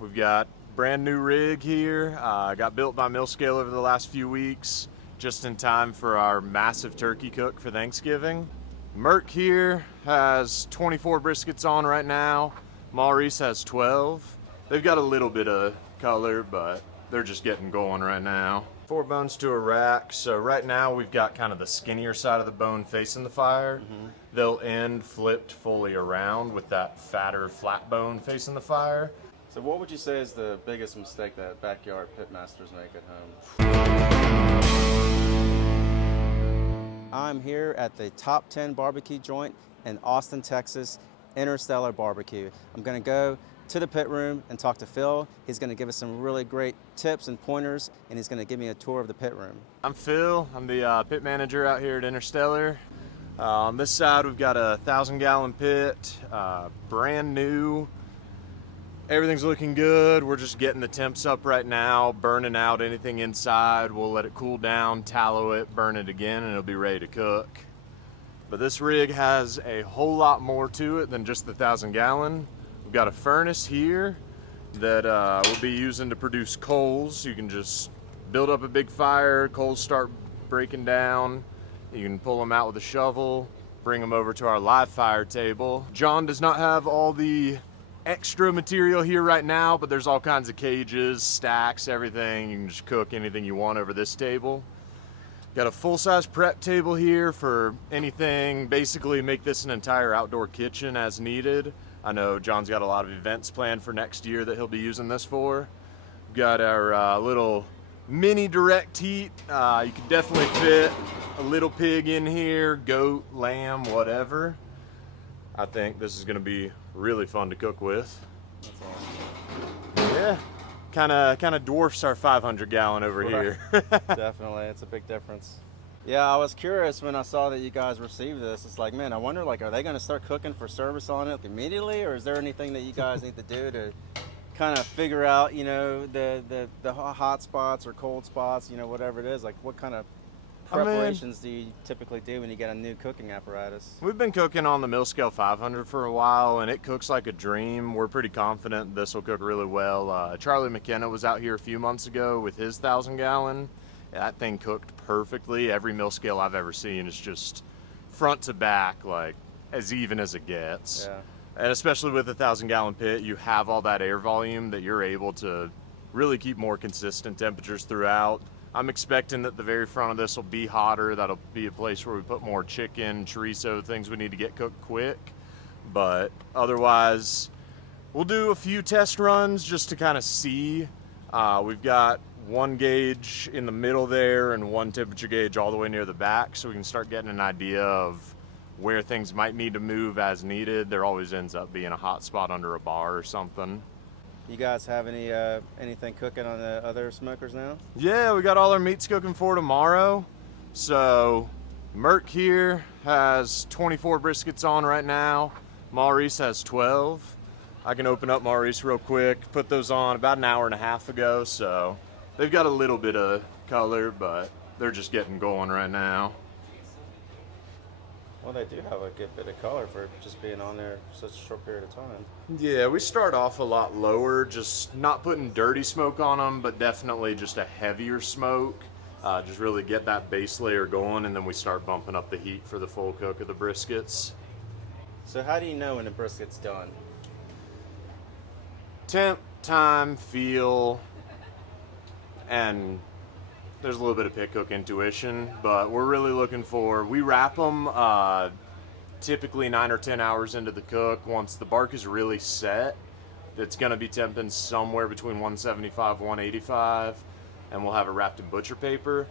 We've got brand new rig here. Got built by Millscale over the last few weeks, just in time for our massive turkey cook for Thanksgiving. Merc here has 24 briskets on right now. Maurice has 12. They've got a little bit of color, but they're just getting going right now. 4 bones to a rack. So right now we've got kind of the skinnier side of the bone facing the fire. They'll end flipped fully around with that fatter flat bone facing the fire. So what would you say is the biggest mistake that backyard pitmasters make at home? I'm here at the top 10 barbecue joint in Austin, Texas, InterStellar BBQ. I'm gonna go to the pit room and talk to Phil. He's gonna give us some really great tips and pointers, and he's gonna give me a tour of the pit room. I'm Phil. I'm the pit manager out here at InterStellar. On this side, we've got a 1,000-gallon pit, brand new. Everything's looking good. We're just getting the temps up right now, burning out anything inside. We'll let it cool down, tallow it, burn it again, and it'll be ready to cook. But this rig has a whole lot more to it than just the 1,000-gallon. We've got a furnace here that we'll be using to produce coals. You can just build up a big fire, coals start breaking down. You can pull them out with a shovel, bring them over to our live fire table. John does not have all the extra material here right now, but there's all kinds of cages, stacks, everything. You can just cook anything you want over this table. Got a full-size prep table here for anything. Basically make this an entire outdoor kitchen as needed. I know John's got a lot of events planned for next year that he'll be using this for. We've got our little mini direct heat. You can definitely fit a little pig in here, goat, lamb, whatever. I think this is gonna be really fun to cook with. That's awesome. Yeah, kind of dwarfs our 500-gallon over here. Definitely, it's a big difference. Yeah, I was curious when I saw that you guys received this. It's like, man, I wonder, like, are they going to start cooking for service on it immediately, or is there anything that you guys need to do to kind of figure out, you know, the hot spots or cold spots, you know, whatever it is? Like, what kind of preparations do you typically do when you get a new cooking apparatus? We've been cooking on the Millscale 500 for a while, and it cooks like a dream. We're pretty confident this will cook really well. Charlie McKenna was out here a few months ago with his 1,000-gallon. That thing cooked perfectly. Every Millscale I've ever seen is just front to back, like as even as it gets. Yeah. And especially with a 1,000-gallon pit, you have all that air volume that you're able to really keep more consistent temperatures throughout. I'm expecting that the very front of this will be hotter. That'll be a place where we put more chicken, chorizo, things we need to get cooked quick. But otherwise, we'll do a few test runs just to kind of see. We've got 1 gauge in the middle there and 1 temperature gauge all the way near the back, so we can start getting an idea of where things might need to move as needed. There always ends up being a hot spot under a bar or something. You guys have anything cooking on the other smokers now? Yeah, we got all our meats cooking for tomorrow. So Merc here has 24 briskets on right now. Maurice has 12. I can open up Maurice real quick, put those on about an hour and a half ago, so they've got a little bit of color, but they're just getting going right now. Well, they do have a good bit of color for just being on there for such a short period of time. Yeah, we start off a lot lower, just not putting dirty smoke on them, but definitely just a heavier smoke. Just really get that base layer going, and then we start bumping up the heat for the full cook of the briskets. So how do you know when the brisket's done? Temp, time, feel, and there's a little bit of pit cook intuition, but we're really looking for, we wrap them typically 9 or 10 hours into the cook. Once the bark is really set, it's going to be temping somewhere between 175, 185, and we'll have it wrapped in butcher paper.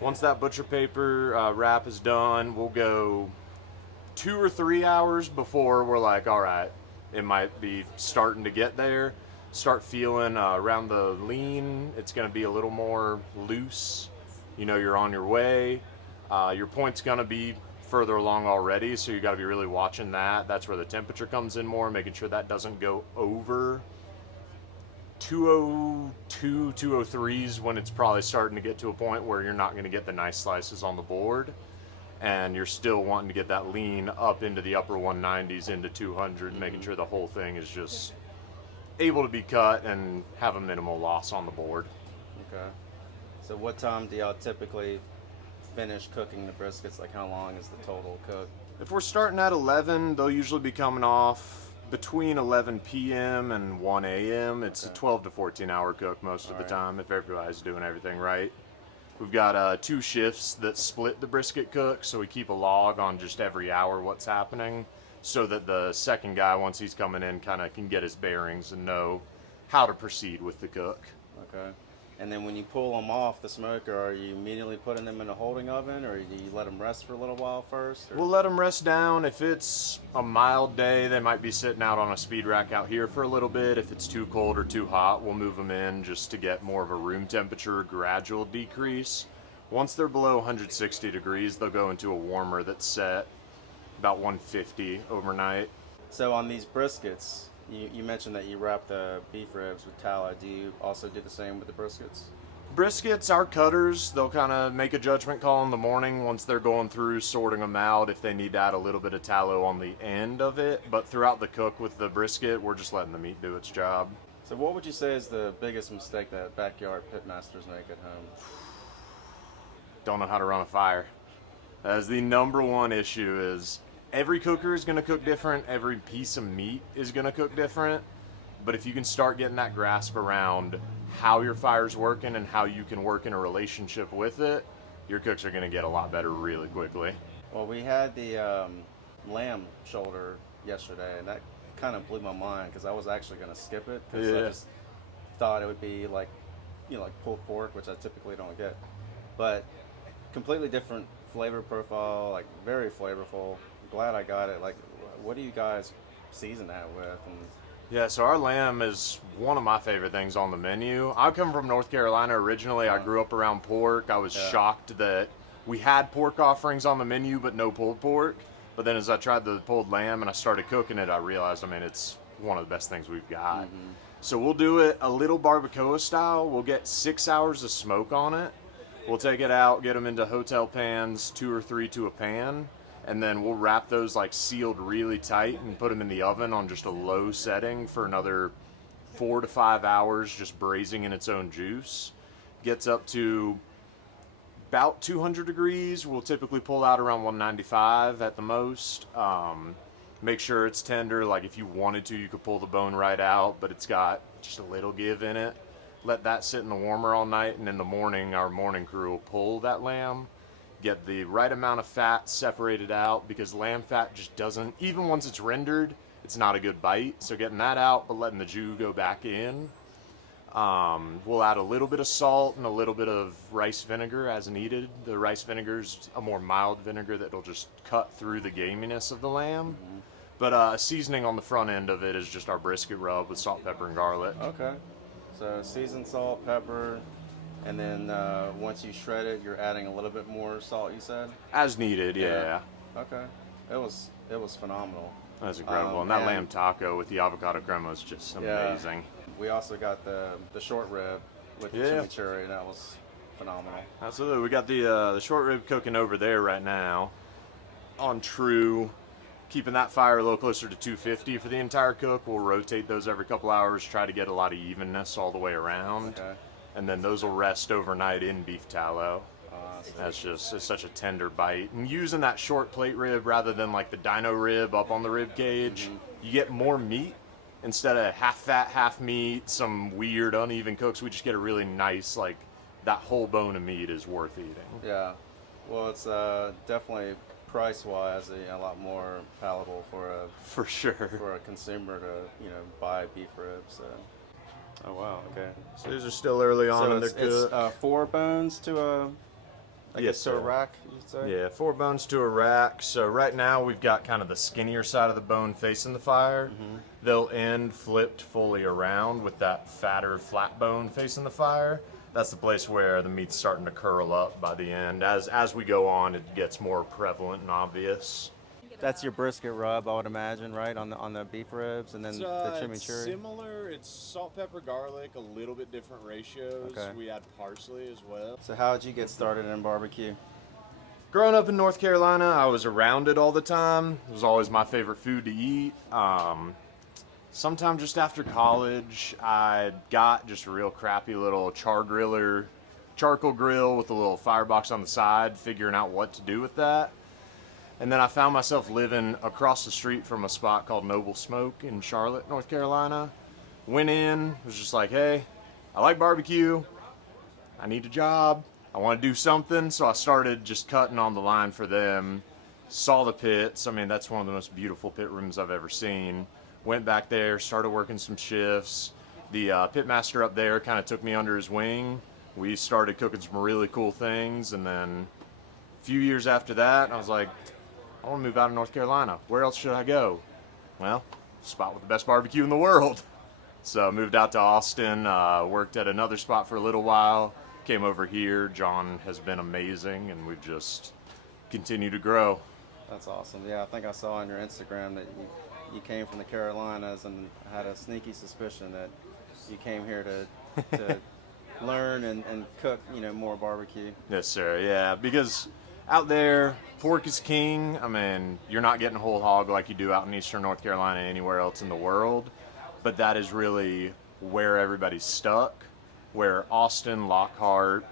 Once that butcher paper wrap is done, we'll go 2 or 3 hours before we're like, all right, it might be starting to get there. Start feeling around the lean, it's going to be a little more loose. You know you're on your way. Your point's going to be further along already, so you got to be really watching that. That's where the temperature comes in more, making sure that doesn't go over 202, 203s when it's probably starting to get to a point where you're not going to get the nice slices on the board, and you're still wanting to get that lean up into the upper 190s into 200, making sure the whole thing is just able to be cut and have a minimal loss on the board. Okay. So what time do y'all typically finish cooking the briskets? Like how long is the total cook? If we're starting at 11, they'll usually be coming off between 11 p.m. and 1 a.m. It's a 12 to 14 hour cook most of the time if everybody's doing everything right. We've got 2 shifts that split the brisket cook, so we keep a log on just every hour what's happening, so that the second guy, once he's coming in, kind of can get his bearings and know how to proceed with the cook. Okay. And then when you pull them off the smoker, are you immediately putting them in a holding oven, or do you let them rest for a little while first? Or? We'll let them rest down. If it's a mild day, they might be sitting out on a speed rack out here for a little bit. If it's too cold or too hot, we'll move them in just to get more of a room temperature gradual decrease. Once they're below 160 degrees, they'll go into a warmer that's set about 150 overnight. So on these briskets, you mentioned that you wrap the beef ribs with tallow. Do you also do the same with the briskets? Briskets, our cutters, they'll kind of make a judgment call in the morning once they're going through sorting them out if they need to add a little bit of tallow on the end of it. But throughout the cook with the brisket, we're just letting the meat do its job. So what would you say is the biggest mistake that backyard pitmasters make at home? Don't know how to run a fire. That is the number one issue. Is every cooker is going to cook different, every piece of meat is going to cook different, but if you can start getting that grasp around how your fire's working and how you can work in a relationship with it, your cooks are going to get a lot better really quickly. Well, we had the lamb shoulder yesterday, and that kind of blew my mind because I was actually going to skip it because I just thought it would be like, like pulled pork, which I typically don't get, but completely different flavor profile, like very flavorful. Glad I got it. Like, what do you guys season that with? And yeah, so our lamb is one of my favorite things on the menu. I come from North Carolina originally. I grew up around pork. I was shocked that we had pork offerings on the menu, but no pulled pork. But then as I tried the pulled lamb and I started cooking it, I realized, it's one of the best things we've got. So we'll do it a little barbacoa style. We'll get 6 hours of smoke on it. We'll take it out, get them into hotel pans, 2 or 3 to a pan. And then we'll wrap those like sealed really tight and put them in the oven on just a low setting for another 4 to 5 hours, just braising in its own juice. Gets up to about 200 degrees. We'll typically pull out around 195 at the most. Make sure it's tender. Like if you wanted to, you could pull the bone right out, but it's got just a little give in it. Let that sit in the warmer all night, and in the morning, our morning crew will pull that lamb, get the right amount of fat separated out, because lamb fat just doesn't, even once it's rendered, it's not a good bite. So getting that out, but letting the jus go back in. We'll add a little bit of salt and a little bit of rice vinegar as needed. The rice vinegar is a more mild vinegar that'll just cut through the gaminess of the lamb. But seasoning on the front end of it is just our brisket rub with salt, pepper, and garlic. Okay. So seasoned salt, pepper, and then once you shred it, you're adding a little bit more salt, you said? As needed, yeah. Okay. It was phenomenal. That's incredible. And that lamb taco with the avocado crema is just amazing. We also got the short rib with the chimichurri, and that was phenomenal. Absolutely. We got the short rib cooking over there right now on true. Keeping that fire a little closer to 250 for the entire cook. We'll rotate those every couple hours, try to get a lot of evenness all the way around. Okay. And then those will rest overnight in beef tallow. It's such a tender bite. And using that short plate rib rather than like the dino rib up on the rib cage, you get more meat instead of half fat, half meat, some weird uneven cooks. We just get a really nice, like that whole bone of meat is worth eating. Yeah. Well, it's definitely price-wise a lot more palatable for a consumer to buy beef ribs. So. Oh wow, okay. So these are still early on so in their cook. It's 4 bones to a to a rack, you'd say? Yeah, 4 bones to a rack. So right now we've got kind of the skinnier side of the bone facing the fire. They'll end flipped fully around with that fatter flat bone facing the fire. That's the place where the meat's starting to curl up by the end. As we go on, it gets more prevalent and obvious. That's your brisket rub, I would imagine, right? On the beef ribs, and then the chimichurri. It's similar. It's salt, pepper, garlic, a little bit different ratios. Okay. We add parsley as well. So how did you get started in barbecue? Growing up in North Carolina, I was around it all the time. It was always my favorite food to eat. Sometime just after college, I got just a real crappy little charcoal grill with a little firebox on the side, figuring out what to do with that. And then I found myself living across the street from a spot called Noble Smoke in Charlotte, North Carolina. Went in, was just like, hey, I like barbecue. I need a job. I want to do something. So I started just cutting on the line for them. Saw the pits. I mean, that's one of the most beautiful pit rooms I've ever seen. Went back there, started working some shifts. The pitmaster up there kind of took me under his wing. We started cooking some really cool things. And then a few years after that, I was like, I want to move out of North Carolina. Where else should I go? Well, spot with the best barbecue in the world. So I moved out to Austin, worked at another spot for a little while, came over here. John has been amazing, and we've just continued to grow. That's awesome. Yeah, I think I saw on your Instagram that you came from the Carolinas, and I had a sneaky suspicion that you came here to learn and cook, more barbecue. Yes, sir. Yeah, because out there, pork is king. I mean, you're not getting whole hog like you do out in Eastern North Carolina anywhere else in the world. But that is really where everybody's stuck. Where Austin, Lockhart,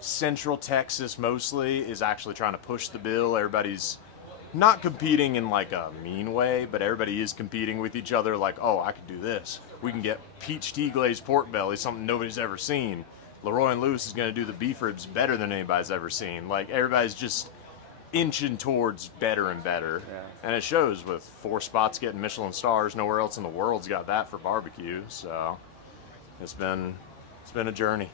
Central Texas mostly is actually trying to push the bill. Everybody's not competing in like a mean way, but everybody is competing with each other like, oh, I could do this. We can get peach tea glazed pork belly, something nobody's ever seen. Leroy and Lewis is going to do the beef ribs better than anybody's ever seen. Like, everybody's just inching towards better and better. Yeah. And it shows with 4 spots getting Michelin stars. Nowhere else in the world's got that for barbecue. So it's been a journey.